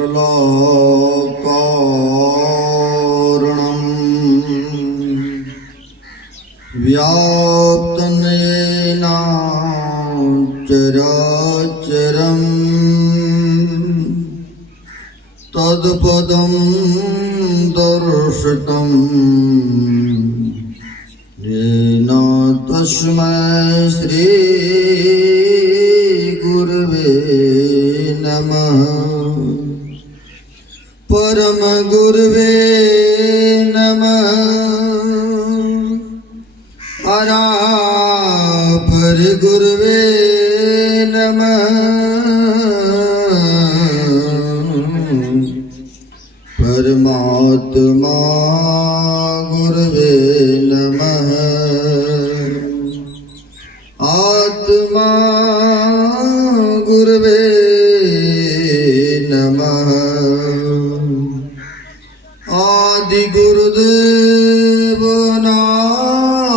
मण्डलाकारणं व्याप्तनेन चराचरं तत्पदं दर्शितं येन तस्मै श्री गुरुवे नमः। परम गुरुवे नमः। परापर गुरुवे नमः। परमात्मा गुरुवे नमः। आत्मा गुरुवे नमः। आदि गुरुदेव अनादि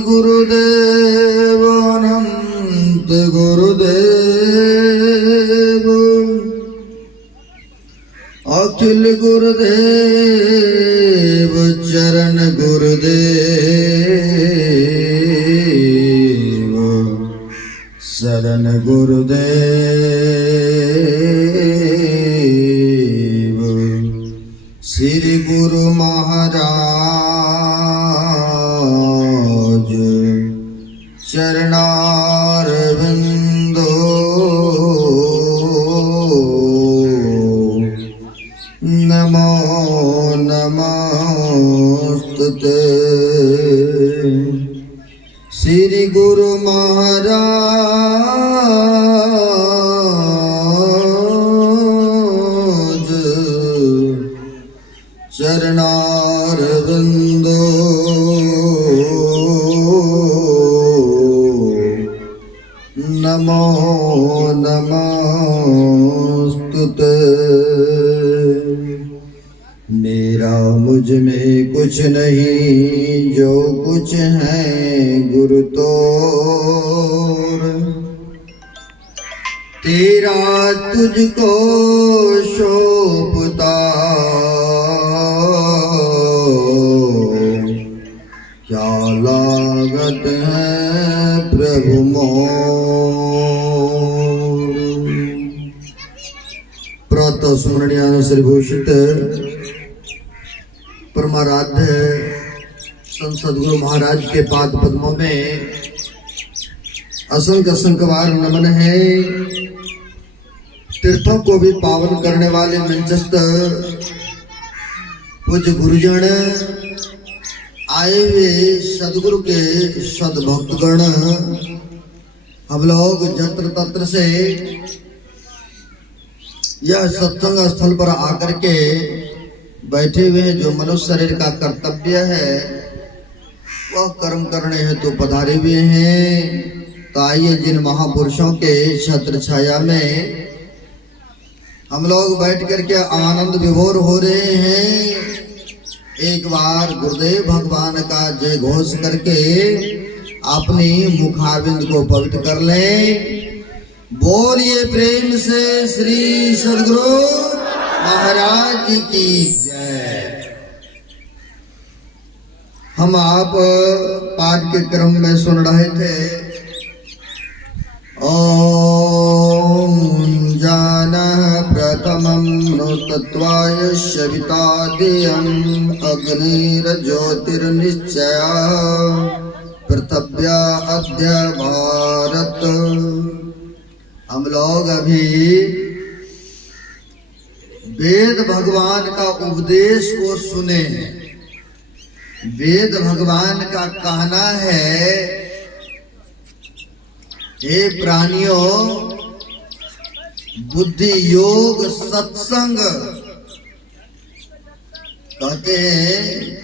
गुरुदेव अनंत गुरुदेव अखिल गुरुदेव चरण गुरुदेव शरण गुरुदेव श्री गुरु महाराज चरणारविंदो नमो नमोस्तुते। श्री गुरु महाराज चरणारविंदो नमो नमोस्तुते। मेरा मुझ में कुछ नहीं, जो कुछ है गुरु तोर। तेरा तुझको शोभता क्या लागत है प्रभु मोर। प्रातः स्मरणीय श्री भूषित परमाराध्य संत सद्गुरु महाराज के पाद पद्मों में असंख्य असंख्य बार नमन है। तीर्थों को भी पावन करने वाले मंचस्थ पूज्य गुरुजन, आए हुए सदगुरु के सद्भक्तगण, हम लोग जत्र तत्र से यह सत्संग स्थल पर आकर के बैठे हुए जो मनुष्य शरीर का कर्तव्य है वह कर्म करने हेतु पधारे हुए हैं। तो आइए जिन महापुरुषों के छत्र छाया में हम लोग बैठ करके आनंद विभोर हो रहे हैं, एक बार गुरुदेव भगवान का जय घोष करके अपनी मुखारविंद को पवित्र कर लें। बोलिए प्रेम से श्री सद्गुरु महाराज की जय। हम आप पाठ के क्रम में सुन रहे थे, ओम जानः प्रथमं नृतत्वाय सविता देयं अग्निर्ज्योतिर्निश्चयः पृथिव्या अद्य भारत। हम लोग अभी वेद भगवान का उपदेश को सुने। वेद भगवान का कहना है, हे प्राणियों, बुद्धि योग सत्संग। कहते हैं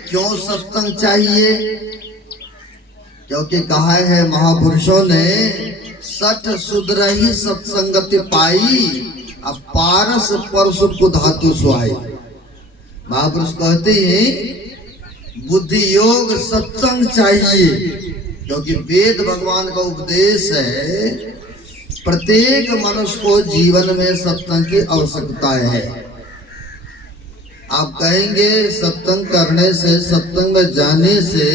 क्यों सत्संग चाहिए? क्योंकि कहा है महापुरुषों ने, सठ सुधर ही सत्संगति पाई, अब पारस परसु को धातु सुहाई। महापुरुष कहते हैं बुद्धि योग सत्संग चाहिए, क्योंकि वेद भगवान का उपदेश है प्रत्येक मनुष्य को जीवन में सत्संग की आवश्यकता है। आप कहेंगे सत्संग करने से, सत्संग में जाने से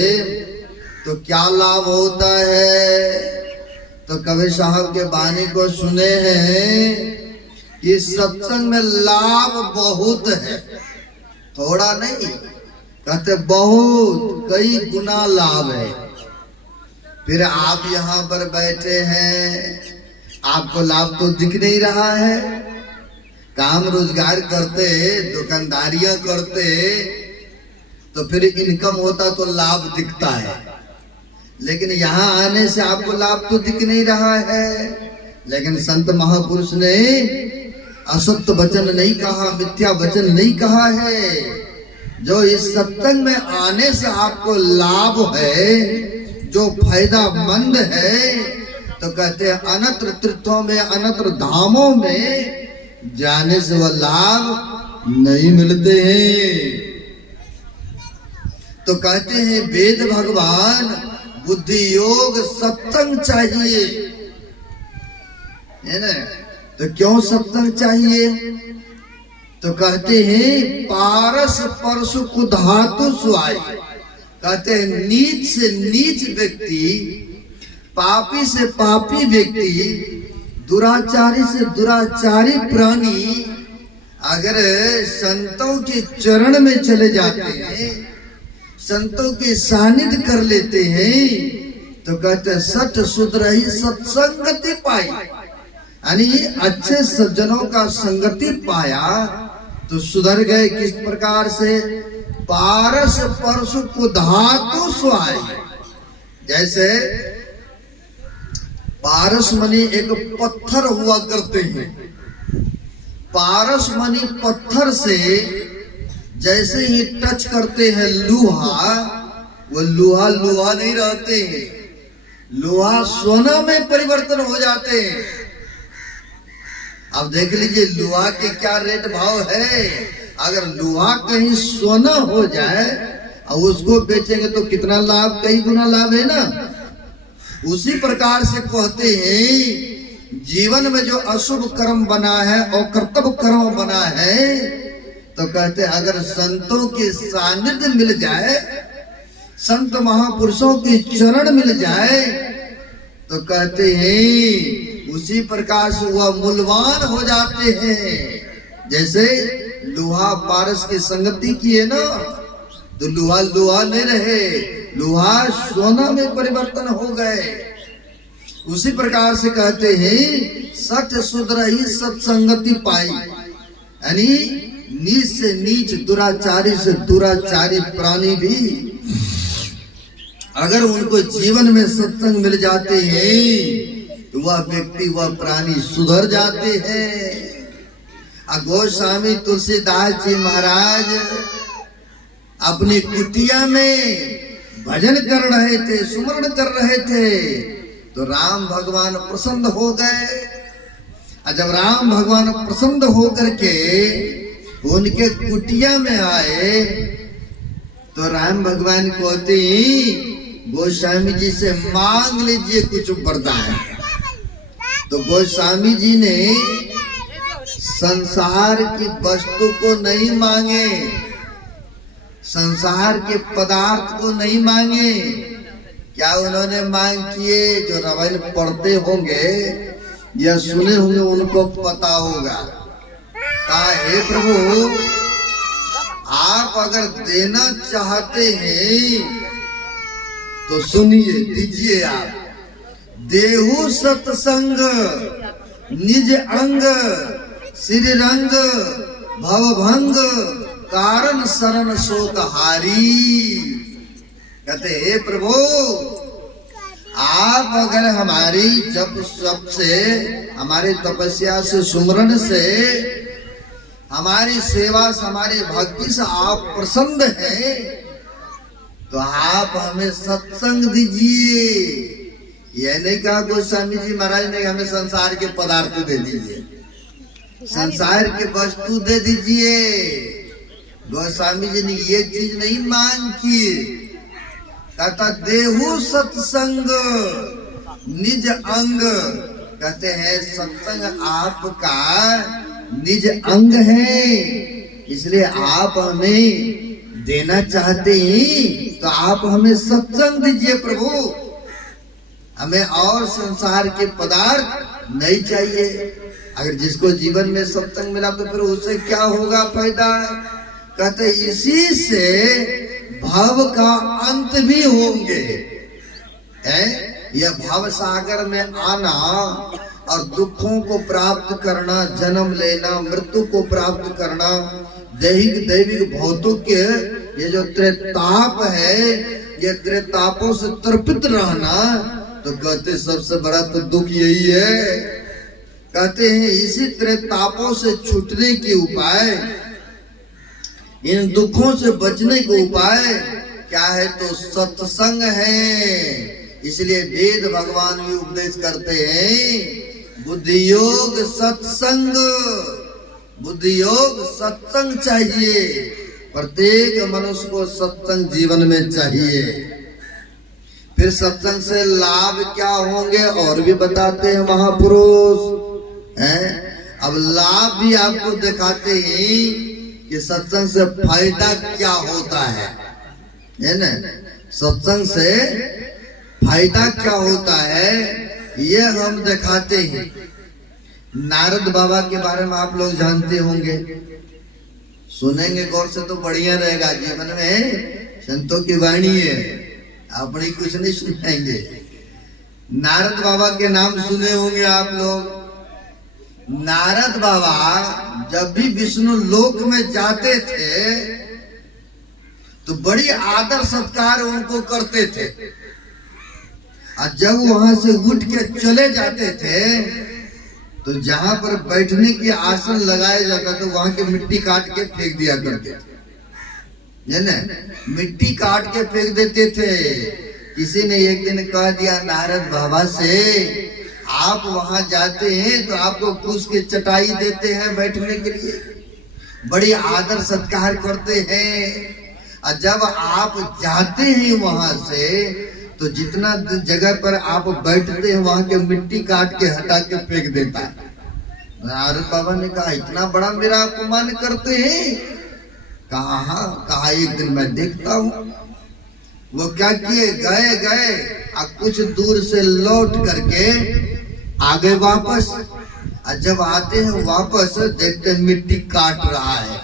तो क्या लाभ होता है? तो कबीर साहब के वाणी को सुने हैं कि सत्संग में लाभ बहुत है, थोड़ा नहीं, कहते बहुत, कई गुना लाभ है। फिर आप यहाँ पर बैठे हैं, आपको लाभ तो दिख नहीं रहा है। काम रोजगार करते, दुकानदारियां करते तो फिर इनकम होता तो लाभ दिखता है, लेकिन यहाँ आने से आपको लाभ तो दिख नहीं रहा है। लेकिन संत महापुरुष ने असत्य वचन नहीं कहा, मिथ्या वचन नहीं कहा है। जो इस सत्संग में आने से आपको लाभ है, जो फायदामंद है, तो कहते हैं अनत्र तीर्थों में, अनत्र धामों में जाने से वह लाभ नहीं मिलते हैं। तो कहते हैं वेद भगवान बुद्धि योग सत्संग चाहिए, है ना? तो क्यों सत्संग चाहिए? तो कहते हैं पारस परशु कुधातु सुआई। कहते हैं नीच से नीच व्यक्ति, पापी से पापी व्यक्ति, दुराचारी से दुराचारी प्राणी अगर संतों के चरण में चले जाते हैं, संतों के सानिध्य कर लेते हैं, तो कहते हैं सठ सुधर ही सत्संगति पाई, यानी अच्छे सज्जनों का संगति पाया तो सुधर गए। किस प्रकार से? पारस परशु कुधातु सुआई। जैसे पारस मणि एक पत्थर हुआ करते हैं, पारस मणि पत्थर से जैसे ही टच करते हैं लोहा, वो लोहा लोहा नहीं रहते हैं, लोहा सोना में परिवर्तन हो जाते हैं। अब देख लीजिए लोहा के क्या रेट भाव है। अगर लोहा कहीं सोना हो जाए और उसको बेचेंगे तो कितना लाभ, कई गुना लाभ है ना। उसी प्रकार से कहते हैं जीवन में जो अशुभ कर्म बना है और कर्तव्य कर्म बना है, तो कहते हैं अगर संतों के सानिध्य मिल जाए, संत महापुरुषों के चरण मिल जाए, तो कहते हैं उसी प्रकार से वह मूल्यवान हो जाते हैं। जैसे लोहा पारस की संगति की है ना, तो लोहा लोहा नहीं रहे, लोहा सोना में परिवर्तन हो गए। उसी प्रकार से कहते हैं सठ सुधर ही सत्संगति पाई, यानी नीच से नीच, दुराचारी से दुराचारी प्राणी भी अगर उनको जीवन में सत्संग मिल जाते हैं तो वह व्यक्ति, वह प्राणी सुधर जाते हैं। गोस्वामी तुलसीदास जी महाराज अपनी कुटिया में भजन कर रहे थे, सुमरण कर रहे थे, तो राम भगवान प्रसन्न हो गए। और जब राम भगवान प्रसन्न होकर के उनके कुटिया में आए, तो राम भगवान कहते गोस्वामी जी से मांग लीजिए कुछ वरदान। तो गोस्वामी जी ने संसार की वस्तु को नहीं मांगे, संसार के पदार्थ को नहीं मांगे। क्या उन्होंने मांग किए? जो रामायण पढ़ते होंगे या सुने होंगे उनको पता होगा। कहा हे प्रभु, आप अगर देना चाहते हैं तो सुनिए, दीजिए आप। देहु सत्संग निज अंग श्री रंग भवभंग कारण शरण शोक हारी। कहते हे प्रभु, आप अगर हमारी जप से, हमारे तपस्या से, सुमरण से, हमारी सेवा से, हमारी भक्ति से आप प्रसन्न हैं, तो आप हमें सत्संग दीजिए। यह नहीं कहा गोस्वामी जी महाराज ने हमें संसार के पदार्थ दे दीजिए, संसार के वस्तु दे दीजिए। गोस्वामी जी ने ये चीज नहीं मांग की। कहता देहु सत्संग निज अंग कहते हैं सत्संग आपका निज अंग है, इसलिए आप हमें देना चाहते हैं तो आप हमें सत्संग दीजिए प्रभु, हमें और संसार के पदार्थ नहीं चाहिए। अगर जिसको जीवन में सत्संग मिला तो फिर उसे क्या होगा फायदा? कहते इसी से भाव का अंत भी होंगे। यह भाव सागर में आना और दुखों को प्राप्त करना, जन्म लेना, मृत्यु को प्राप्त करना, दैहिक दैविक भौतिक के ये जो त्रिताप है, ये त्रितापों से तृप्त रहना, तो कहते सबसे बड़ा तो दुख यही है। कहते हैं इसी त्रितापों से छूटने के उपाय, इन दुखों से बचने के उपाय क्या है? तो सत्संग है। इसलिए वेद भगवान भी उपदेश करते हैं बुद्धि योग सत्संग, बुद्धि योग सत्संग चाहिए। प्रत्येक मनुष्य को सत्संग जीवन में चाहिए। फिर सत्संग से लाभ क्या होंगे और भी बताते हैं महापुरुष हैं। अब लाभ भी आपको दिखाते हैं कि सत्संग से फायदा क्या होता है ना। सत्संग से फायदा क्या होता है ये हम दिखाते हैं। नारद बाबा के बारे में आप लोग जानते होंगे, सुनेंगे गौर से तो बढ़िया रहेगा। जीवन में संतों की वाणी है, अपनी कुछ नहीं सुनाएंगे। नारद बाबा के नाम सुने होंगे आप लोग। नारद बाबा जब भी विष्णु लोक में जाते थे तो बड़ी आदर सत्कार उनको करते थे, और जब वहां से उठ के चले जाते थे तो जहां पर बैठने की आसन लगाया जाता था वहां की मिट्टी काट के फेंक दिया करते थे, ना मिट्टी काट के फेंक देते थे। किसी ने एक दिन कह दिया नारद बाबा से, आप वहां जाते हैं तो आपको फूस की चटाई देते हैं बैठने के लिए, बड़ी आदर सत्कार करते हैं, और जब आप जाते हैं वहां से तो जितना जगह पर आप बैठते हैं वहां के मिट्टी काट के हटा के फेंक देता है। नारद बाबा ने कहा इतना बड़ा मेरा अपमान करते हैं? कहा एक दिन मैं देखता हूँ। वो क्या किए, गए और कुछ दूर से लौट करके आ गए वापस, और जब आते हैं वापस देखते हैं मिट्टी काट रहा है।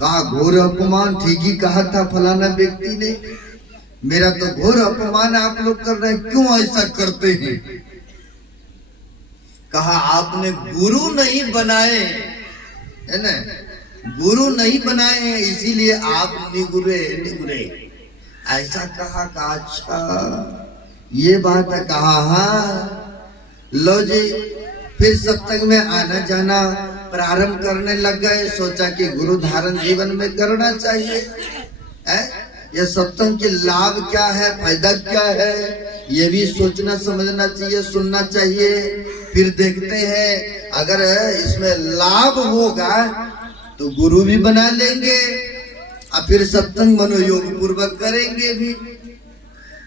कहा घोर अपमान, ठीक ही कहा था फलाना व्यक्ति ने, मेरा तो घोर अपमान आप लोग कर रहे हैं, क्यों ऐसा करते हैं? कहा आपने गुरु नहीं बनाए है ना, गुरु नहीं बनाए हैं इसीलिए आप निगुरे ऐसा कहा। अच्छा ये बात है। कहा हाँ। लो जी, फिर सत्संग में आना जाना प्रारंभ करने लग गए। सोचा कि गुरु धारण जीवन में करना चाहिए। यह सत्संग के लाभ क्या है, फायदा क्या है, ये भी सोचना समझना चाहिए, सुनना चाहिए। फिर देखते हैं अगर इसमें लाभ होगा तो गुरु भी बना लेंगे, और फिर सत्संग मनोयोग पूर्वक करेंगे भी।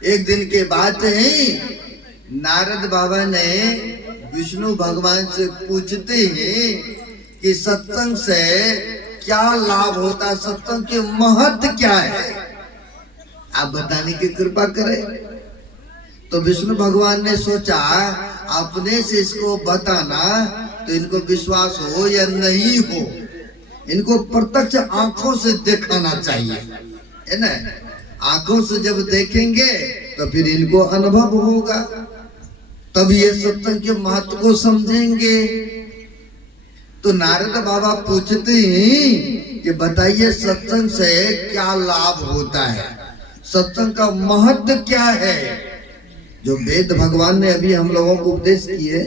एक दिन के बात है, नारद बाबा ने विष्णु भगवान से पूछते हैं कि सत्संग से क्या लाभ होता है, सत्संग के महत्व क्या है, आप बताने की कृपा करें। तो विष्णु भगवान ने सोचा अपने से इसको बताना तो इनको विश्वास हो या नहीं हो, इनको प्रत्यक्ष आंखों से दिखाना चाहिए, है ना। आंखों से जब देखेंगे तो फिर इनको अनुभव होगा, तब ये सत्संग के महत्व को समझेंगे। तो नारद बाबा पूछते हैं कि बताइए सत्संग से क्या लाभ होता है, सत्संग का महत्व क्या है। जो वेद भगवान ने अभी हम लोगों को उपदेश किए,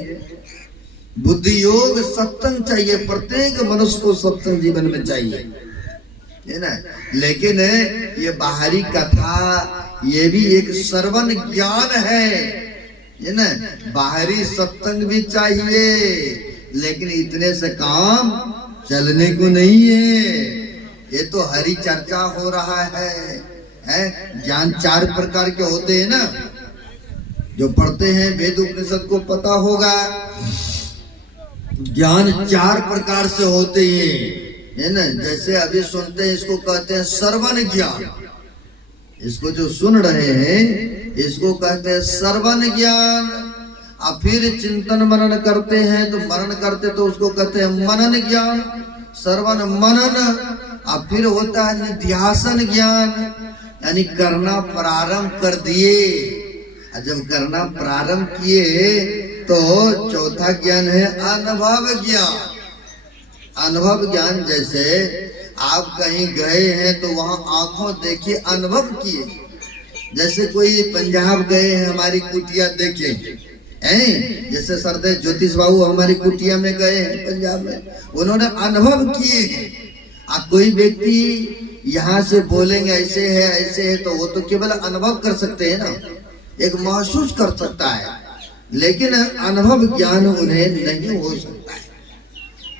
बुद्धि योग सत्संग चाहिए, प्रत्येक मनुष्य को सत्संग जीवन में चाहिए, है ना। लेकिन ये बाहरी कथा ये भी एक श्रवण ज्ञान है ना। बाहरी सत्संग भी चाहिए, लेकिन इतने से काम चलने को नहीं है। ये तो हरि चर्चा हो रहा है। ज्ञान चार प्रकार के होते हैं ना, जो पढ़ते हैं वेद उपनिषद को पता होगा, ज्ञान 4 प्रकार से होते हैं, है ना। जैसे अभी सुनते हैं, इसको कहते हैं श्रवण ज्ञान। इसको जो सुन रहे हैं इसको कहते हैं श्रवण ज्ञान। और फिर चिंतन मनन करते हैं तो मनन करते तो उसको कहते हैं मनन ज्ञान, श्रवण मनन। और फिर होता है निध्यासन ज्ञान, यानी करना प्रारंभ कर दिए। जब करना प्रारंभ किए तो चौथा ज्ञान है अनुभव ज्ञान। अनुभव ज्ञान, जैसे आप कहीं गए हैं तो वहां आंखों देखे अनुभव किए। जैसे कोई पंजाब गए हैं, हमारी कुटिया देखे हैं, जैसे सरदे ज्योतिष बाबू हमारी कुटिया में गए हैं पंजाब में, उन्होंने अनुभव किए हैं। अब कोई व्यक्ति यहाँ से बोलेंगे ऐसे है तो वो तो केवल अनुभव कर सकते हैं ना, एक महसूस कर सकता है, लेकिन अनुभव ज्ञान उन्हें नहीं हो सकता है।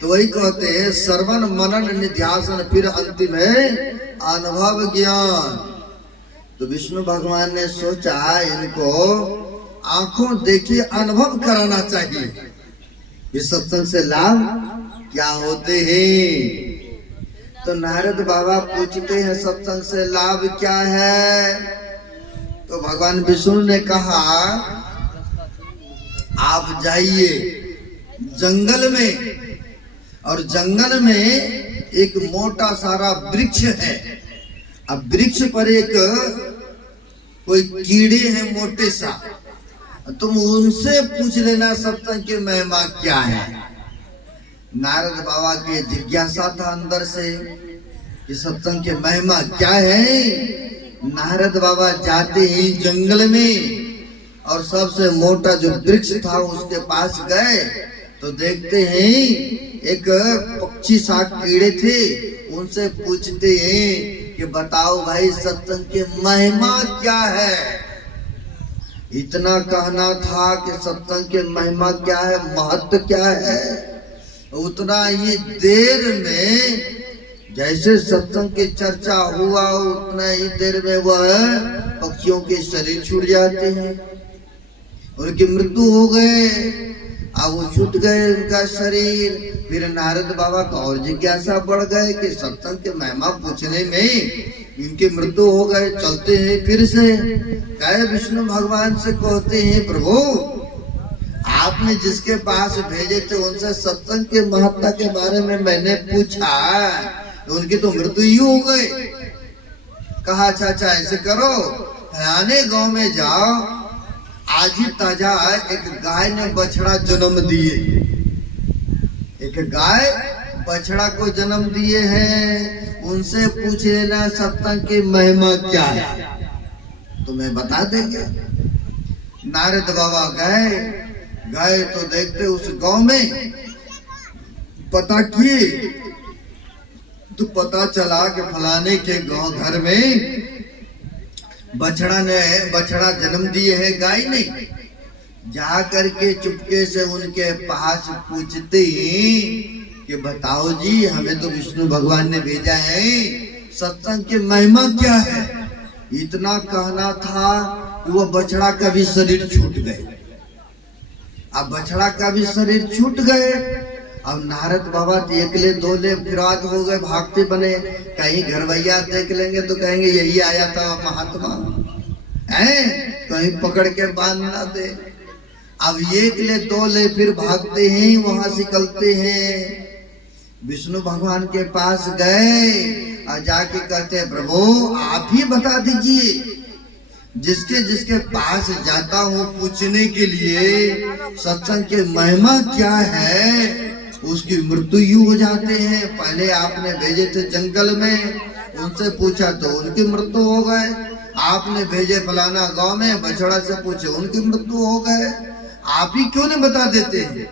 तो वही कहते हैं श्रवण मनन निध्यासन, फिर अंतिम है अनुभव ज्ञान। तो विष्णु भगवान ने सोचा इनको आंखों देखिए अनुभव कराना चाहिए। इस सत्संग से लाभ क्या होते हैं? तो नारद बाबा पूछते हैं सत्संग से लाभ क्या है? तो भगवान विष्णु ने कहा आप जाइए जंगल में, और जंगल में एक मोटा सारा वृक्ष है। अब वृक्ष पर एक कोई कीड़े हैं मोटे सा, तुम उनसे पूछ लेना सत्संग की महिमा क्या है। नारद बाबा की जिज्ञासा था अंदर से कि सत्संग की महिमा क्या है। नारद बाबा जाते ही जंगल में और सबसे मोटा जो वृक्ष था उसके पास गए तो देखते हैं एक पक्षी सा कीड़े थे। उनसे पूछते हैं कि बताओ भाई सत्संग की महिमा क्या है। इतना कहना था कि सत्संग की महिमा क्या है, महत्व क्या है। उतना ही देर में जैसे सत्संग की चर्चा हुआ उतना ही देर में वह पक्षियों के शरीर छूट जाते हैं, उनकी मृत्यु हो गए। अब वो छूट गए उनका शरीर। फिर नारद बाबा का और जिज्ञासा बढ़ गए कि सत्संग के महिमा पूछने में इनकी मृत्यु हो गए। चलते हैं फिर से कहे विष्णु भगवान से कहते हैं प्रभु आपने जिसके पास भेजे थे उनसे सत्संग के महत्ता के बारे में मैंने पूछा, उनकी तो मृत्यु ही हो गई। कहा अच्छा ऐसे करो, फलाने गांव में जाओ, आज ही ताजा एक गाय ने बछड़ा जन्म दिए, एक गाय बछड़ा को जन्म दिए हैं, उनसे पूछ लेना सत्संग की महिमा क्या है, तुम्हें बता देंगे। नारद बाबा गए तो देखते उस गांव में पता किए तो पता चला कि फलाने के गांव घर में बछड़ा जन्म दिए है गाय ने। जा करके चुपके से उनके पास पूछते कि बताओ जी हमें तो विष्णु भगवान ने भेजा है, सत्संग की महिमा क्या है। इतना कहना था कि वो बछड़ा का भी शरीर छूट गए। अब बछड़ा का भी शरीर छूट गए। अब नारद बाबा एकले दोले फिरात हो गए, भागते बने। कहीं घरवैया देख लेंगे तो कहेंगे यही आया था महात्मा है, कहीं पकड़ के बांध ना दे। अब एकले दोले फिर भागते हैं, वहां से निकलते हैं, विष्णु भगवान के पास गए और जाके कहते हैं प्रभु आप ही बता दीजिए, जिसके जिसके पास जाता हूँ पूछने के लिए सत्संग की महिमा क्या है उसकी मृत्यु यूं हो जाते हैं। पहले आपने भेजे थे जंगल में, उनसे पूछा तो उनकी मृत्यु हो गए। आपने भेजे फलाना गांव में, बछड़ा से पूछे उनकी मृत्यु हो गए। आप ही क्यों नहीं बता देते हैं,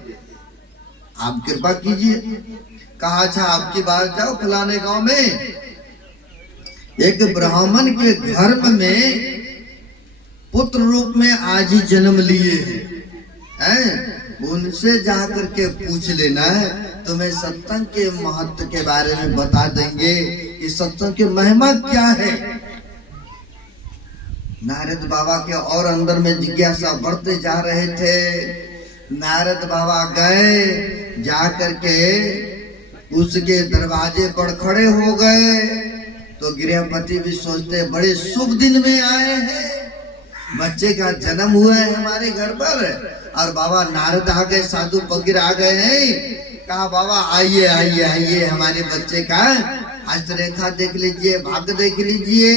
आप कृपा कीजिए। कहा अच्छा आपकी बात जाओ फलाने गांव में एक ब्राह्मण के घर में पुत्र रूप में आज ही जन्म लिए हैं, उनसे जाकर के पूछ लेना है, तुम्हें सत्संग के महत्व के बारे में बता देंगे कि सत्संग की महिमा क्या है। नारद बाबा के और अंदर में जिज्ञासा बढ़ते जा रहे थे। नारद बाबा गए, जा करके उसके दरवाजे पर खड़े हो गए। तो गृहपति भी सोचते बड़े शुभ दिन में आए हैं, बच्चे का जन्म हुआ है हमारे घर पर, और बाबा नारद आ गए, साधु फकीर आ गए हैं। कहा बाबा आइए आइए आइए, हमारे बच्चे का हस्तरेखा देख लीजिए, भाग्य देख लीजिए,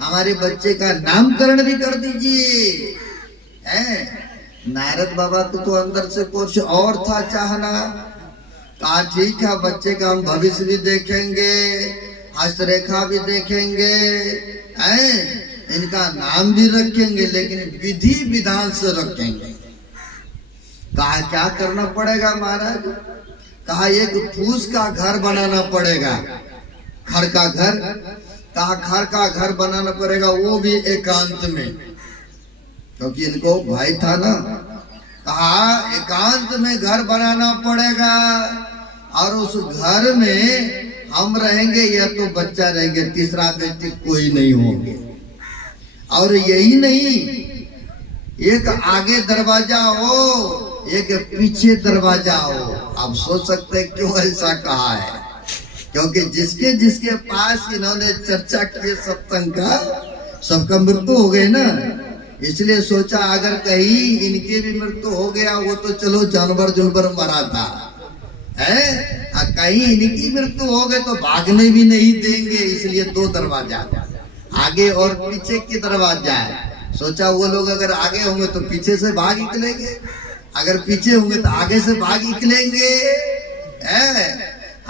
हमारे बच्चे का नामकरण भी कर दीजिए। नारद बाबा को तो अंदर से कुछ और था चाहना। कहा ठीक है, बच्चे का हम भविष्य भी देखेंगे, हस्तरेखा भी देखेंगे, इनका नाम भी रखेंगे, लेकिन विधि विधान से रखेंगे। कहा क्या करना पड़ेगा महाराज? कहा एक फूस का घर बनाना पड़ेगा, खड़ का घर। कहा खड़ का घर बनाना पड़ेगा, वो भी एकांत में, क्योंकि इनको भाई था ना। कहा एकांत में घर बनाना पड़ेगा, और उस घर में हम रहेंगे या तो बच्चा रहेंगे, तीसरा व्यक्ति कोई नहीं होंगे। और यही नहीं, एक आगे दरवाजा हो, एक पीछे दरवाजा हो। आप सोच सकते हैं क्यों ऐसा कहा है, क्योंकि जिसके जिसके पास इन्होंने चर्चा की सत्संग का, सबका मृत्यु हो गई ना। इसलिए सोचा अगर कहीं इनके भी मृत्यु हो गया, वो तो चलो जानवर जुनवर मरा था, कहीं इनकी मृत्यु हो गई तो भागने भी नहीं देंगे। इसलिए दो दरवाजा, आगे और पीछे की दरवाजा है। सोचा वो लोग अगर आगे होंगे तो पीछे से भाग निकलेंगे, अगर पीछे होंगे तो आगे से भाग निकलेंगे।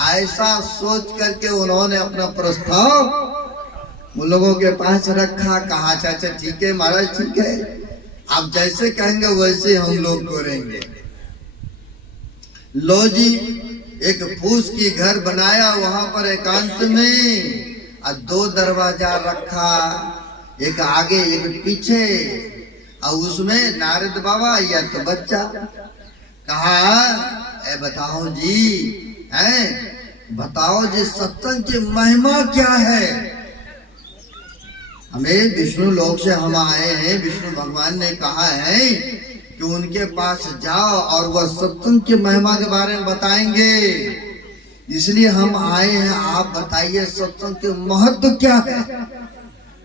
ऐसा सोच करके उन्होंने अपना प्रस्ताव उन लोगों के पास रखा। कहा अच्छा ठीक है महाराज, ठीक है, आप जैसे कहेंगे वैसे हम लोग करेंगे। लो जी, एक फूस की घर बनाया वहां पर एकांत में, और दो दरवाजा रखा, एक आगे एक पीछे, और उसमें नारद बाबा या तो बच्चा। कहा बताओ जी, बताओ जी सत्संग की महिमा क्या है? हमें विष्णु लोक से हम आए हैं, विष्णु भगवान ने कहा है कि उनके पास जाओ और वह सत्संग की महिमा के बारे में बताएंगे, इसलिए हम आए हैं। आप बताइए सत्संग के महत्व क्या है?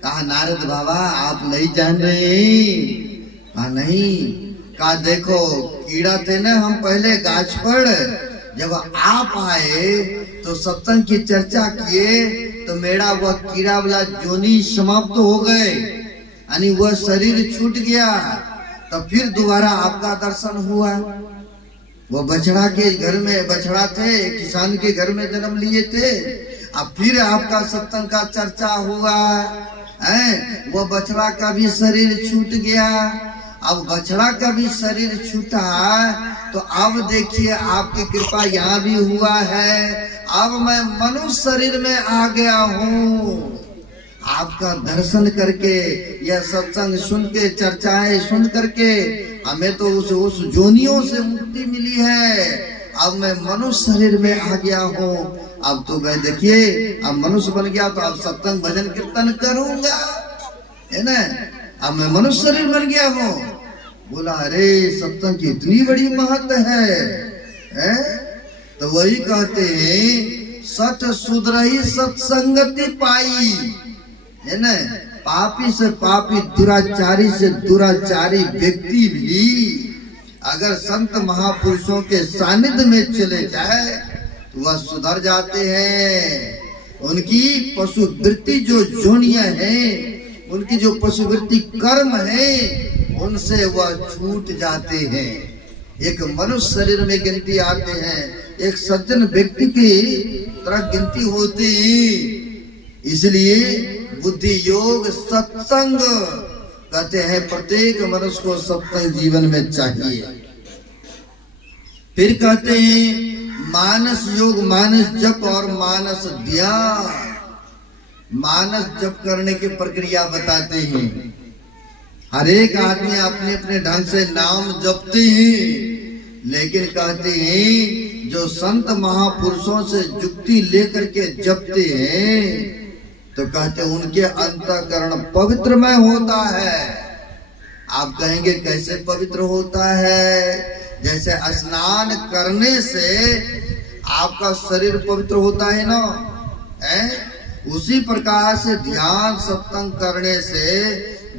कहा नारद बाबा आप नहीं जान रहे? कहा नहीं। कहा देखो कीड़ा थे ना हम पहले गाछ पर, जब आप आए तो सत्संग की चर्चा किए तो मेरा वह कीड़ा वाला जोनी समाप्त हो गए, यानी वह शरीर छूट गया। तो फिर दोबारा आपका दर्शन हुआ। वो बछड़ा के घर में, बछड़ा थे किसान के घर में जन्म लिए थे, अब फिर आपका सत्संग का चर्चा हुआ। वो बछड़ा का भी शरीर छूट गया, अब बछड़ा का भी शरीर छूटा, तो अब देखिए आपकी कृपा यहाँ भी हुआ है। अब मैं मनुष्य शरीर में आ गया हूँ। आपका दर्शन करके, यह सत्संग सुन के, चर्चाएं सुन करके हमें तो उस जोनियों से मुक्ति मिली है। अब मैं मनुष्य शरीर में आ गया हूँ। अब तो मैं देखिए अब मनुष्य बन गया, तो अब सत्संग भजन कीर्तन करूंगा, है ना। अब मैं मनुष्य शरीर बन गया हूँ। बोला अरे सत्संग की इतनी बड़ी महत्व है? तो वही कहते हैं सत सुधरही सत्संगति पाई, है ना। पापी से पापी, दुराचारी से दुराचारी व्यक्ति भी अगर संत महापुरुषों के सानिध्य में चले जाए तो वह सुधर जाते हैं। उनकी पशुवृत्ति जो जोनियां हैं, उनकी जो पशुवृत्ति कर्म है, उनसे वह छूट जाते हैं। एक मनुष्य शरीर में गिनती आते हैं, एक सज्जन व्यक्ति की तरह गिनती होती। इसलिए बुद्धि योग सत्संग कहते हैं प्रत्येक मनुष्य को सत्संग जीवन में चाहिए। फिर कहते हैं मानस योग, मानस जप और मानस ध्यान। मानस जप करने की प्रक्रिया बताते हैं। हर एक आदमी अपने अपने ढंग से नाम जपते हैं, लेकिन कहते हैं जो संत महापुरुषों से जुक्ति लेकर के जपते हैं तो कहते उनके अंतःकरण पवित्रमय होता है। आप कहेंगे कैसे पवित्र होता है? जैसे स्नान करने से आपका शरीर पवित्र होता है ना, उसी प्रकार से ध्यान सत्संग करने से,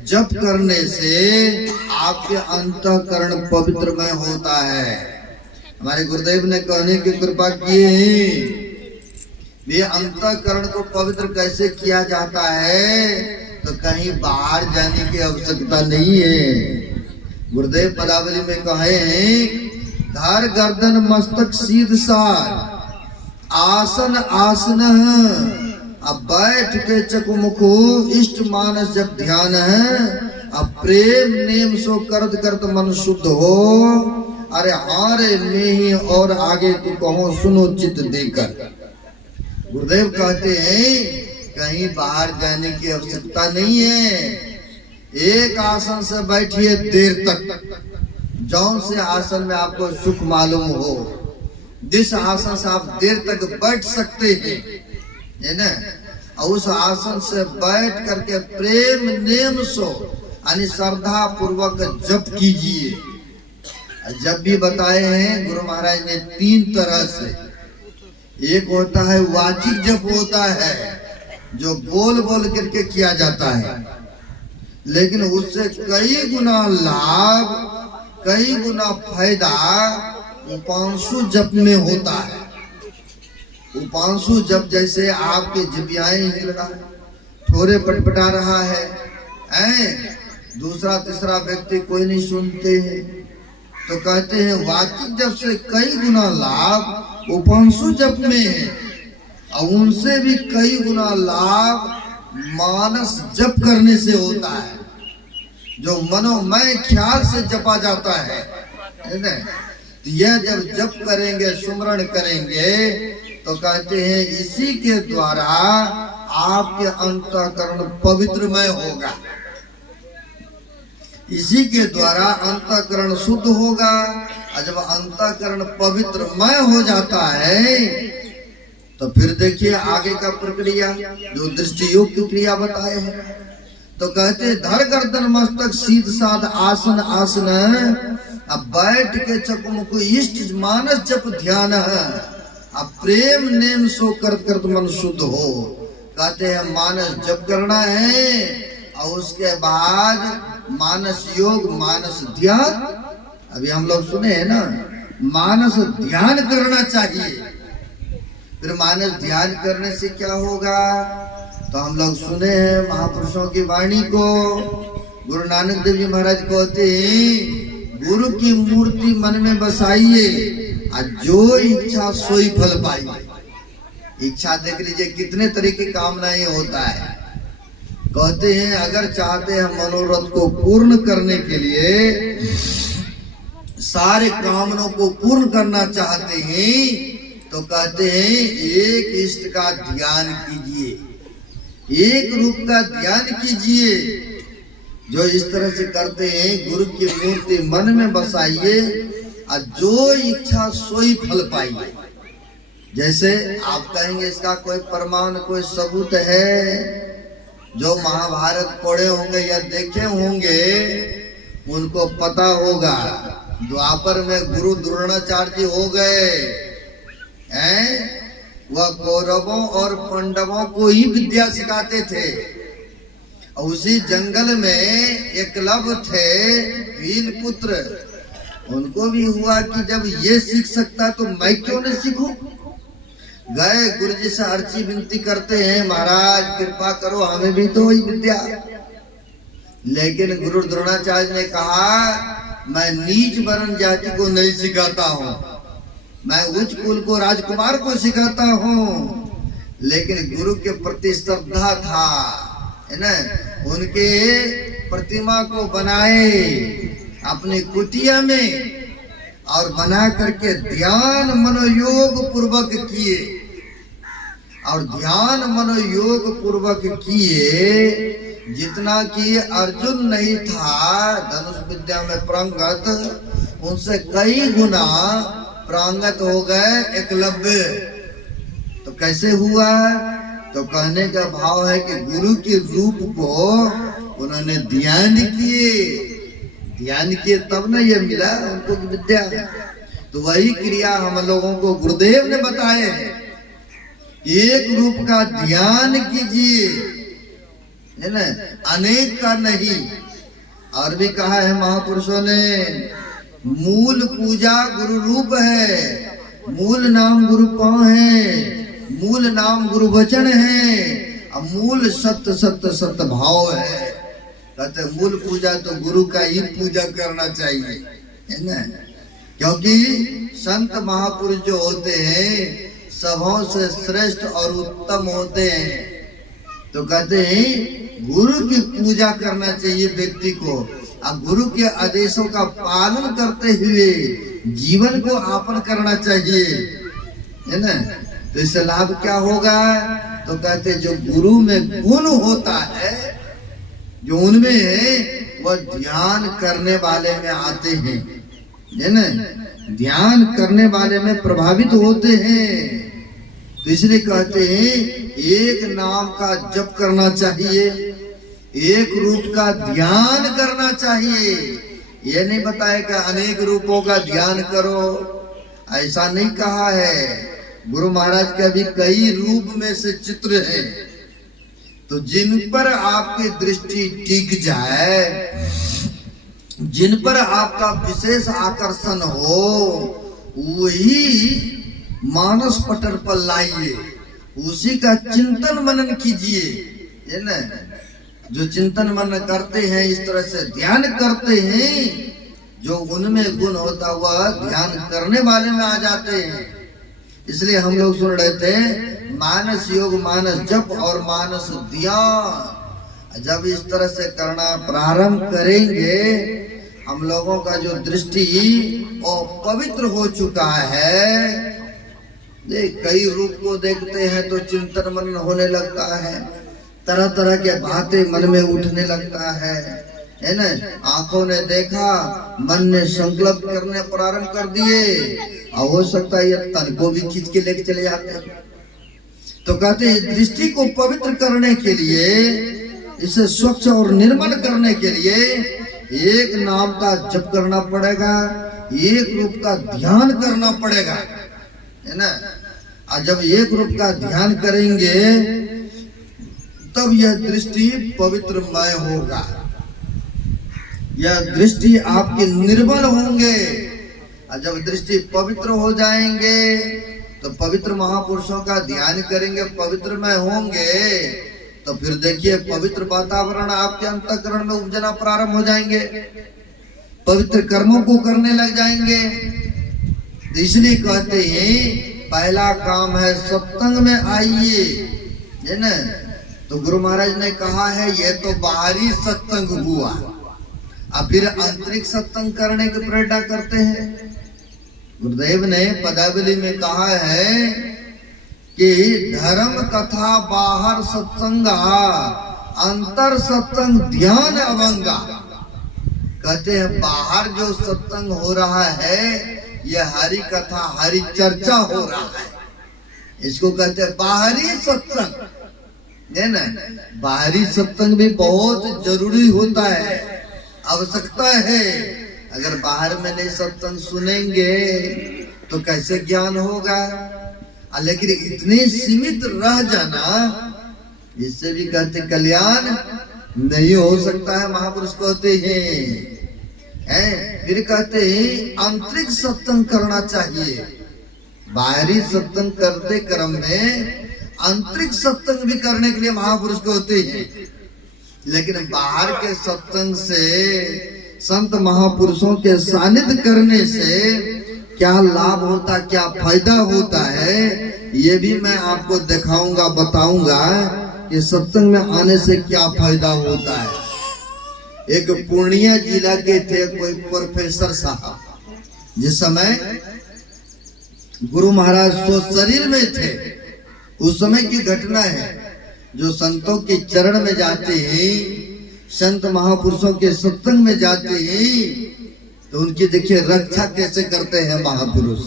जप करने से आपके अंतःकरण पवित्रमय होता है। हमारे गुरुदेव ने कहने की कृपा की है। ये अंतःकरण को पवित्र कैसे किया जाता है? तो कहीं बाहर जाने की आवश्यकता नहीं है। गुरुदेव पदावली में कहे हैं, धर गर्दन मस्तक सीध सार, आसन आसन अब बैठ के चकुमुखो, इष्ट मानस जब ध्यान है, अब प्रेम नेम सो करत करत मन शुद्ध हो। अरे हारे में ही और आगे तू कहो सुनो चित देकर। गुरुदेव कहते हैं कहीं बाहर जाने की आवश्यकता नहीं है। एक आसन से बैठिए देर तक, जौन से आसन में आपको सुख मालूम हो, जिस आसन से आप देर तक बैठ सकते हैं, है ना, और उस आसन से बैठ करके प्रेम नेम सो यानी श्रद्धा पूर्वक जप कीजिए। जब भी बताए हैं गुरु महाराज ने 3 तरह से। एक होता है वाचिक जप होता है, जो बोल बोल करके किया जाता है, लेकिन उससे कई गुना लाभ, कई गुना फायदा उपांशु जप में होता है। उपांशु जप जैसे आपके जिब्याएं हिल रहा है, थोड़े पटपटा रहा है, दूसरा तीसरा व्यक्ति कोई नहीं सुनते हैं, तो कहते हैं वाचिक जप से कई गुना लाभ उपांशु जप में है, और उनसे भी कई गुना लाभ मानस जप करने से होता है, जो मनोमय ख्याल से जपा जाता है ना। तो यह जब जप करेंगे, सुमरण करेंगे, तो कहते हैं इसी के द्वारा आपके अंतःकरण पवित्रमय होगा, इसी के द्वारा अंतःकरण शुद्ध होगा। और जब अंतःकरण पवित्रमय हो जाता है, तो फिर देखिए आगे का प्रक्रिया, जो दृष्टि योग की क्रिया बताए हैं। तो कहते धर गर्दन मस्तक सीध साध आसन आसन, अब बैठ के चकुमुख इष्ट मानस जप ध्यान है, अब प्रेम नेम सो करत करत मन शुद्ध हो। कहते हैं मानस जप करना है, और उसके बाद मानस योग, मानस ध्यान। अभी हम लोग सुने हैं ना, मानस ध्यान करना चाहिए। फिर मानस ध्यान करने से क्या होगा? तो हम लोग सुने हैं महापुरुषों की वाणी को। गुरु नानक देव जी महाराज कहते हैं, गुरु की मूर्ति मन में बसाइए, जो इच्छा सोई फल पाई। इच्छा देख लीजिए कितने तरह की कामनाएं होता है। कहते हैं अगर चाहते हैं मनोरथ को पूर्ण करने के लिए, सारे कामनों को पूर्ण करना चाहते हैं, तो कहते हैं एक इष्ट का ध्यान कीजिए, एक रूप का ध्यान कीजिए। जो इस तरह से करते हैं, गुरु की मूर्ति मन में बसाइए, और जो इच्छा सोई फल पाइए। जैसे आप कहेंगे इसका कोई प्रमाण, कोई सबूत है? जो महाभारत पढ़े होंगे या देखे होंगे उनको पता होगा, द्वापर में गुरु द्रोणाचार्य जी हो गए हैं, वह कौरवों और पांडवों को ही विद्या सिखाते थे। और उसी जंगल में एकलव्य थे, वीर पुत्र, उनको भी हुआ कि जब ये सीख सकता तो मैं क्यों नहीं सीखूं। गए गुरु जी से अर्जी विनती करते हैं, महाराज कृपा करो हमें भी तो वही विद्या। लेकिन गुरु द्रोणाचार्य ने कहा, मैं नीच वर्ण जाति को नहीं सिखाता हूँ, मैं उच्च कुल को राजकुमार को सिखाता हूँ। लेकिन गुरु के प्रति श्रद्धा था, है ना, उनके प्रतिमा को बनाए अपने कुटिया में, और बना करके ध्यान मनोयोग पूर्वक किए। और ध्यान मनोयोग पूर्वक किए, जितना कि अर्जुन नहीं था धनुष विद्या में प्रांगत, उनसे कई गुना प्रांगत हो गए एकलव्य। तो कैसे हुआ? तो कहने का भाव है कि गुरु के रूप को उन्होंने ध्यान किए तब ना ये मिला उनको विद्या। तो वही क्रिया हम लोगों को गुरुदेव ने बताए हैं, एक रूप का ध्यान कीजिए, है ना, अनेक का नहीं। और भी कहा है महापुरुषों ने, मूल पूजा गुरु रूप है, मूल नाम गुरु पांव है, मूल नाम गुरु वचन है, और मूल सत्य सत्य सत्य भाव है। कहते मूल पूजा तो गुरु का ही पूजा करना चाहिए, है ना, क्योंकि संत महापुरुष जो होते हैं सबों से श्रेष्ठ और उत्तम होते हैं। तो कहते हैं गुरु की पूजा करना चाहिए व्यक्ति को, और गुरु के आदेशों का पालन करते हुए जीवन को यापन करना चाहिए, है ना। तो इससे लाभ क्या होगा? तो कहते जो गुरु में गुण होता है, जो उनमें है, वह ध्यान करने वाले में आते हैं, है ना, ध्यान करने वाले में प्रभावित होते हैं। तो इसलिए कहते हैं एक नाम का जप करना चाहिए, एक रूप का ध्यान करना चाहिए। ये नहीं बताया कि अनेक रूपों का ध्यान करो, ऐसा नहीं कहा है। गुरु महाराज का भी कई रूप में से चित्र है, तो जिन पर आपकी दृष्टि टिक जाए, जिन पर आपका विशेष आकर्षण हो, वही मानस पटल पर लाइए, उसी का चिंतन मनन कीजिए, है ना। जो चिंतन मनन करते हैं, इस तरह से ध्यान करते हैं, जो उनमें गुण होता हुआ ध्यान करने वाले में आ जाते हैं। इसलिए हम लोग सुन रहे थे मानस योग, मानस जप और मानस ध्यान। जब इस तरह से करना प्रारंभ करेंगे, हम लोगों का जो दृष्टि और पवित्र हो चुका है, कई रूप को देखते हैं तो चिंतन मनन होने लगता है, तरह तरह के बातें मन में उठने लगता है ना। आंखों ने देखा, मन ने संकल्प करने प्रारंभ कर दिए, और हो सकता है ये तन को भी खींच के लेके चले जाते हैं। तो कहते हैं दृष्टि को पवित्र करने के लिए, इसे स्वच्छ और निर्मल करने के लिए एक नाम का जप करना पड़ेगा, एक रूप का ध्यान करना पड़ेगा, है ना। और जब एक रूप का ध्यान करेंगे तब यह दृष्टि पवित्रमय होगा, यह दृष्टि आपके निर्मल होंगे। और जब दृष्टि पवित्र हो जाएंगे तो पवित्र महापुरुषों का ध्यान करेंगे, पवित्रमय होंगे, तो फिर देखिए पवित्र वातावरण आपके अंतःकरण में उपजना प्रारंभ हो जाएंगे, पवित्र कर्मों को करने लग जाएंगे। तो इसलिए कहते हैं पहला काम है सत्संग में आइए, है ना। तो गुरु महाराज ने कहा है ये तो बाहरी सत्संग हुआ, अब फिर आंतरिक सत्संग करने की प्रेरणा करते हैं। गुरुदेव ने पदावली में कहा है कि धर्म कथा बाहर सत्संगा, अंतर सत्संग ध्यान अवंगा। कहते हैं बाहर जो सत्संग हो रहा है, यह हरि कथा हरि चर्चा हो रहा है, इसको कहते हैं बाहरी सत्संग, है ना। बाहरी सत्संग भी बहुत जरूरी होता है, आवश्यकता है। अगर बाहर में नहीं सत्संग सुनेंगे तो कैसे ज्ञान होगा। लेकिन इतने सीमित रह जाना, इससे भी कहते कल्याण नहीं हो सकता है, महापुरुष कहते हैं। फिर कहते हैं आंतरिक सत्संग करना चाहिए। बाहरी सत्संग करते क्रम में आंतरिक सत्संग भी करने के लिए महापुरुष कहते हैं। लेकिन बाहर के सत्संग से, संत महापुरुषों के सानिध्य करने से क्या लाभ होता, क्या फायदा होता है, ये भी मैं आपको दिखाऊंगा, बताऊंगा कि सत्संग में आने से क्या फायदा होता है। एक पूर्णिया जिला के थे कोई प्रोफेसर साहब, जिस समय गुरु महाराज तो शरीर में थे, उस समय की घटना है। जो संतों के चरण में जाते हैं, संत महापुरुषों के सत्संग में जाते हैं, तो उनकी देखिए रक्षा कैसे करते हैं महापुरुष।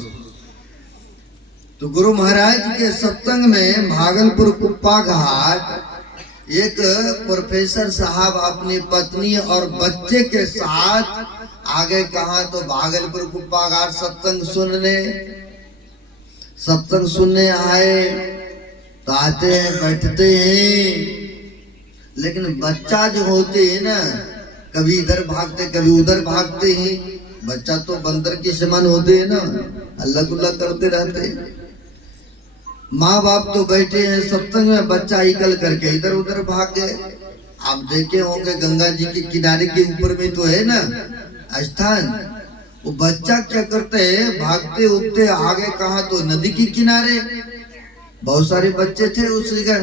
तो गुरु महाराज के सत्संग में भागलपुर कुप्पा घाट एक प्रोफेसर साहब अपनी पत्नी और बच्चे के साथ आगे कहा तो भागलपुर कुप्पा घाट सत्संग सुनने आए। तो आते हैं बैठते हैं, लेकिन बच्चा जो होते हैं ना, कभी इधर भागते कभी उधर भागते हैं। बच्चा तो बंदर के समान होते हैं ना, अल्लाह गुल्ला करते रहते हैं। माँ बाप तो बैठे हैं सत्संग में, बच्चा इकल करके इधर उधर भाग गए। आप देखे होंगे गंगा जी के किनारे के ऊपर में तो है ना स्थान, वो बच्चा क्या करते हैं, भागते उठते आगे कहा तो नदी के किनारे, बहुत सारे बच्चे थे उस जगह।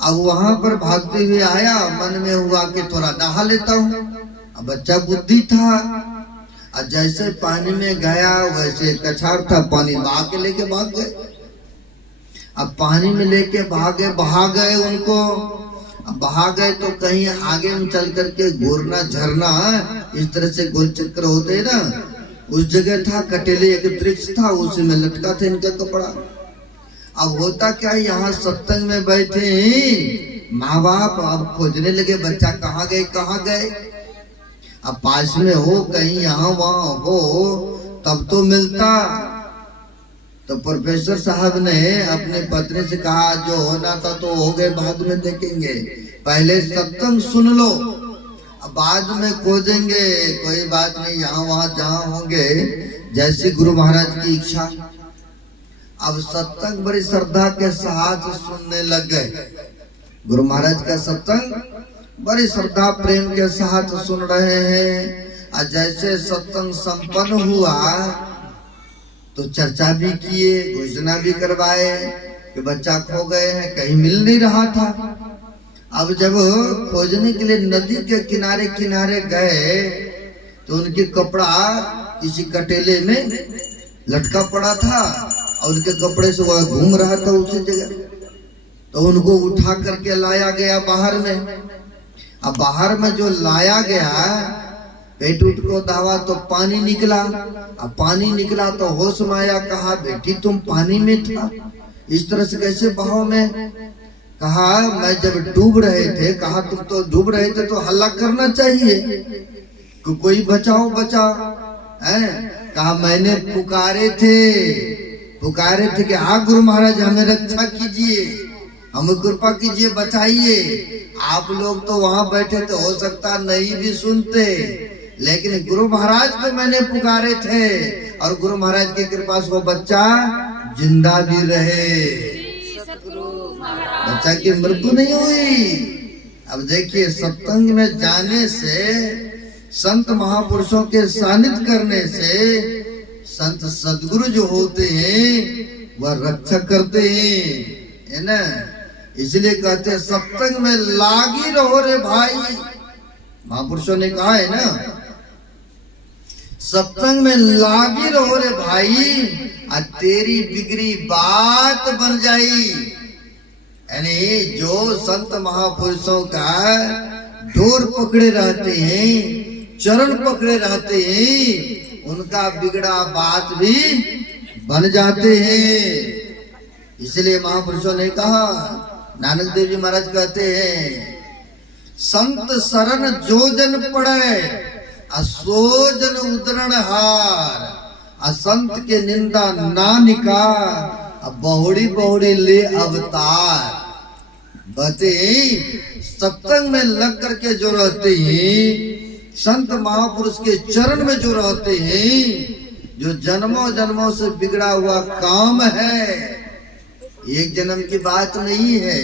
अब वहां पर भागते हुए आया, मन में हुआ कि थोड़ा नहा लेता हूँ। अब बच्चा बुद्धि था, और जैसे पानी में गया वैसे कछाड़ था, पानी बहा के लेके भाग गए। अब पानी में लेके बहा गए उनको। अब बहा गए तो कहीं आगे में चल करके घूरना झरना इस तरह से गोल चक्कर होते ना, उस जगह था। कटेले एक वृक्ष था, उसी में लटका था इनका कपड़ा। अब होता क्या, यहाँ सत्संग में बैठे माँ बाप, अब खोजने लगे बच्चा कहाँ गए। अब पास में हो, कहीं यहाँ वहां हो तब तो मिलता। तो प्रोफेसर साहब ने अपने पत्नी से कहा, जो होना था तो हो गए, बाद में देखेंगे, पहले सत्संग सुन लो, अब बाद में खोजेंगे, कोई बात नहीं, यहाँ वहां जहाँ होंगे, जैसी गुरु महाराज की इच्छा। अब सत्संग बड़ी श्रद्धा के साथ सुनने लग गए। गुरु महाराज का सत्संग बड़ी श्रद्धा प्रेम के साथ सुन रहे हैं। और जैसे सत्संग संपन्न हुआ तो चर्चा भी किए, घोषणा भी करवाए कि बच्चा खो गए हैं, कहीं मिल नहीं रहा था। अब जब खोजने के लिए नदी के किनारे किनारे गए तो उनके कपड़ा किसी कटेले में लटका पड़ा था, और उनके कपड़े से वह घूम रहा था उसी जगह। तो उनको उठा करके लाया गया बाहर में। अब बाहर में जो लाया गया, पेट उठ को दावा तो पानी निकला। अब पानी निकला तो होश में आया, कहा बेटी तुम पानी में था, इस तरह से कैसे बहाव में? कहा मैं जब डूब रहे थे, कहा तुम तो डूब रहे थे तो हल्ला करना चाहिए कि कोई बचाओ है। कहा मैंने पुकारे थे कि हाँ गुरु महाराज हमें रक्षा कीजिए, हमें कृपा कीजिए, बताइए। आप लोग तो वहां बैठे थे, हो सकता नहीं भी सुनते, लेकिन गुरु महाराज को मैंने पुकारे थे, और गुरु महाराज की कृपा से वो बच्चा जिंदा भी रहे, बच्चा की मृत्यु नहीं हुई। अब देखिए, सत्संग में जाने से, संत महापुरुषों के सानिध्य करने से, संत सदगुरु जो होते हैं वह रक्षा करते हैं, है ना। इसलिए कहते हैं सत्संग में लागी रहो रे भाई। महापुरुषों ने कहा है ना, सत्संग में लागी रहो रे भाई, और तेरी बिगड़ी बात बन जाई। यानी जो संत महापुरुषों का डोर पकड़े रहते हैं, चरण पकड़े रहते हैं, उनका बिगड़ा बात भी बन जाते हैं। इसलिए महापुरुषों ने कहा, नानक देव जी महाराज कहते हैं, संत शरण जो जन पड़े असो जन उतरण हार, असंत के निंदा ना निका, बहुड़ी बहुड़ी ले अवतार। बते सत्संग में लग करके जो रहते हैं, संत महापुरुष के चरण में जो रहते हैं, जो जन्मों जन्मों से बिगड़ा हुआ काम है, एक जन्म की बात नहीं है।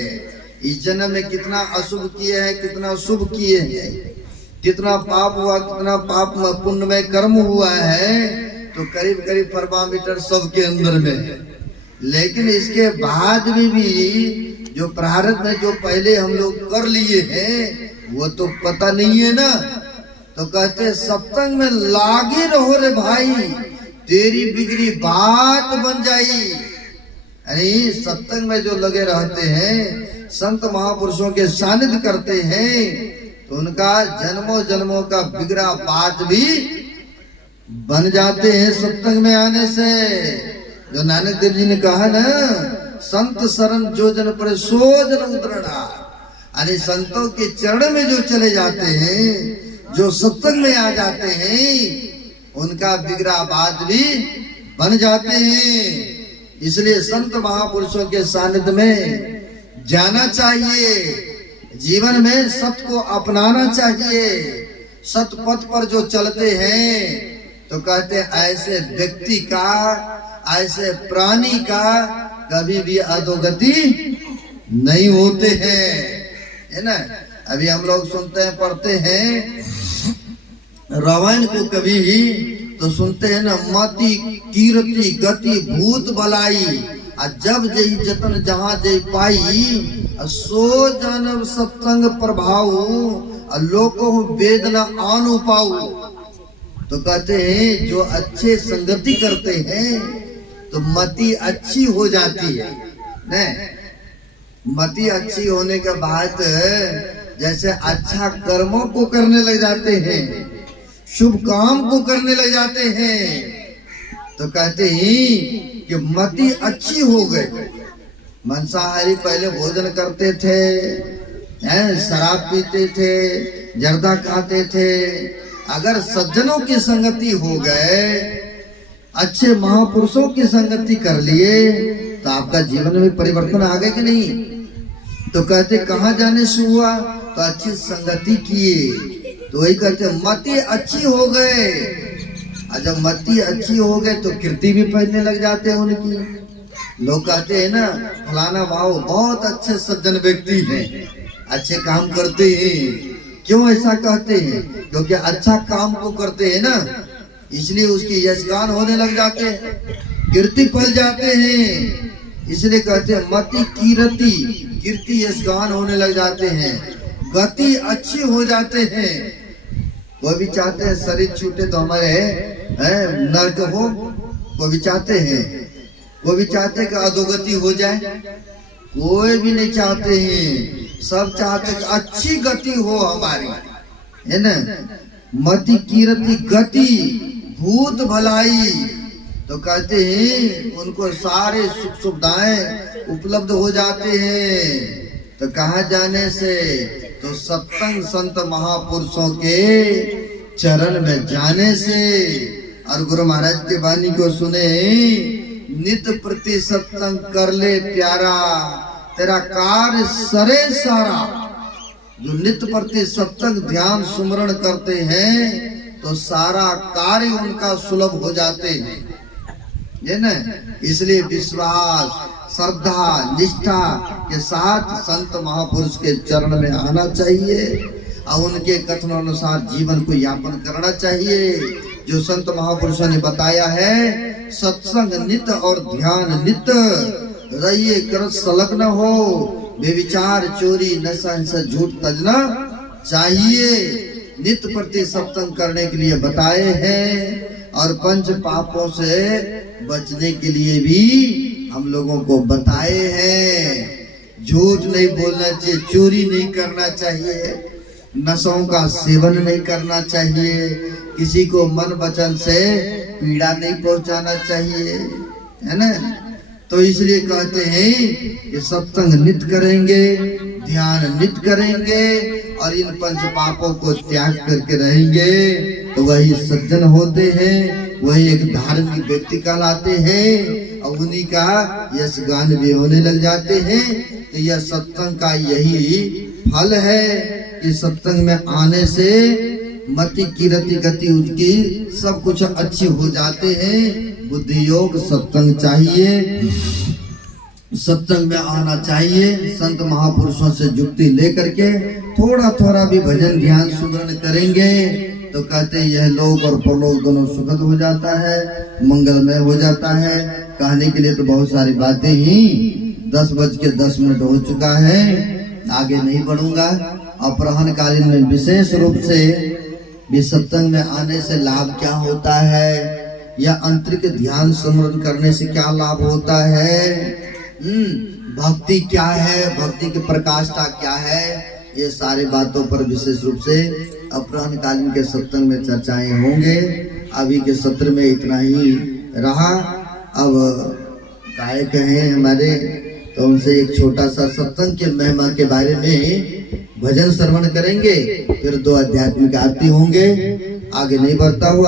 इस जन्म में कितना अशुभ किए हैं, कितना शुभ किए हैं, कितना पाप हुआ, कितना पाप पुण्य में कर्म हुआ है, तो करीब करीब थर्मामीटर सबके अंदर में है। लेकिन इसके बाद भी जो प्रारब्ध में जो पहले हम लोग कर लिए हैं वो तो पता नहीं है ना। तो कहते सत्संग में लागे रहो रे भाई, तेरी बिगड़ी बात बन जाई। यानी सत्संग में जो लगे रहते हैं, संत महापुरुषों के सानिध्य करते हैं, तो उनका जन्मों जन्मों का बिगड़ा बात भी बन जाते हैं सत्संग में आने से। जो नानक देव जी ने कहा ना, संत शरण जो जन पड़े सो जन उतरना, अरे संतों के चरण में जो चले जाते हैं, जो सत्संग में आ जाते हैं, उनका बिगड़ा बात भी बन जाते हैं। इसलिए संत महापुरुषों के सानिध्य में जाना चाहिए, जीवन में सत्य को अपनाना चाहिए। सत पथ पर जो चलते हैं तो कहते हैं ऐसे व्यक्ति का, ऐसे प्राणी का कभी भी अधोगति नहीं होते हैं, है ना। अभी हम लोग सुनते हैं, पढ़ते हैं रामायण को, कभी ही तो सुनते हैं ना, मति कीर्ति गति भूत बलाई, जब जई जतन जहां जई पाई, सो जानव सत्संग प्रभाव, लोको वेदना आनु पाऊ। तो कहते हैं जो अच्छे संगति करते हैं तो मति अच्छी हो जाती है, नहीं। मति अच्छी होने के बाद जैसे अच्छा कर्मों को करने लग जाते हैं, शुभ काम को करने लग जाते हैं, तो कहते हैं कि मति अच्छी हो गई। मांसाहारी पहले भोजन करते थे, शराब पीते थे, जर्दा खाते थे। अगर सज्जनों की संगति हो गए, अच्छे महापुरुषों की संगति कर लिए, तो आपका जीवन में परिवर्तन आ गए कि नहीं। तो कहते कहाँ जाने से हुआ, तो अच्छी संगति किए। तो वही कहते मति अच्छी हो गए, और जब मति अच्छी हो गए तो कीर्ति भी फैलने लग जाते हैं उनकी। लोग कहते हैं ना, फलाना भाव बहुत अच्छे सज्जन व्यक्ति हैं, अच्छे काम करते हैं। क्यों ऐसा कहते हैं? क्योंकि अच्छा काम को करते हैं ना, इसलिए उसकी यशगान होने लग जाते हैं, कीर्ति फैल जाते हैं। इसलिए कहते हैं मति कीर्ति, कीर्ति यशगान होने लग जाते हैं, गति अच्छी हो जाते हैं। वो भी चाहते हैं शरीर छूटे तो हमारे नरक हो, वो भी चाहते हैं। वो भी चाहते हैं कि अधोगति हो जाए, कोई भी नहीं चाहते हैं। सब चाहते कि अच्छी गति हो हमारी, है ना। मति कीर्ति गति भूत भलाई, तो कहते हैं उनको सारे सुख सुविधाएं उपलब्ध हो जाते हैं। तो कहाँ जाने से, तो सत्संग संत महापुरुषों के चरण में जाने से। और गुरु महाराज की वाणी को सुने, नित प्रति सत्संग कर ले प्यारा, तेरा कार्य सरे सारा। जो नित्य प्रति सत्संग ध्यान सुमरण करते हैं तो सारा कार्य उनका सुलभ हो जाते हैं, है ना। इसलिए विश्वास श्रद्धा निष्ठा के साथ संत महापुरुष के चरण में आना चाहिए और उनके कथन अनुसार जीवन को यापन करना चाहिए। जो संत महापुरुषों ने बताया है, सत्संग नित्य और ध्यान नित्य, रहिए कर संलग्न हो, बेविचार चोरी नशा हिंसा झूठ तजना चाहिए। नित्य प्रति सत्संग करने के लिए बताए हैं और पंच पापों से बचने के लिए भी हम लोगों को बताए हैं। झूठ नहीं बोलना चाहिए, चोरी नहीं करना चाहिए, नशों का सेवन नहीं करना चाहिए, किसी को मन वचन से पीड़ा नहीं पहुंचाना चाहिए, है ना। तो इसलिए कहते हैं कि सत्संग नित्य करेंगे, ध्यान नित्य करेंगे और इन पंच पापों को त्याग करके रहेंगे तो वही सज्जन होते हैं, वही एक धार्मिक व्यक्ति कहलाते हैं और उन्हीं का यशगान भी होने लग जाते हैं। तो यह सत्संग का यही फल है कि सत्संग में आने से मति कीर्ति गति उसकी सब कुछ अच्छी हो जाते हैं। बुद्धि योग सत्संग चाहिए, सत्संग में आना चाहिए। संत महापुरुषों से युक्ति लेकर के थोड़ा थोड़ा भी भजन ध्यान सुमरण करेंगे तो कहते हैं यह लोक और परलोक दोनों सुखद हो जाता है, मंगलमय हो जाता है। कहने के लिए तो बहुत सारी बातें ही 10:10 हो चुका है, आगे नहीं बढ़ूंगा। अपराह्न कालीन में विशेष रूप से भी सत्संग में आने से लाभ क्या होता है या आंतरिक ध्यान स्मरण करने से क्या लाभ होता है, भक्ति क्या है, भक्ति की प्रकाष्ठा क्या है, ये सारी बातों पर विशेष रूप से अपराह्न कालीन के सत्संग में चर्चाएं होंगे। अभी के सत्र में इतना ही रहा। अब गायक हैं हमारे, तो उनसे एक छोटा सा सत्संग के महिमा के बारे में भजन श्रवण करेंगे, फिर 2 आध्यात्मिक आरती होंगे। आगे नहीं बढ़ता हुआ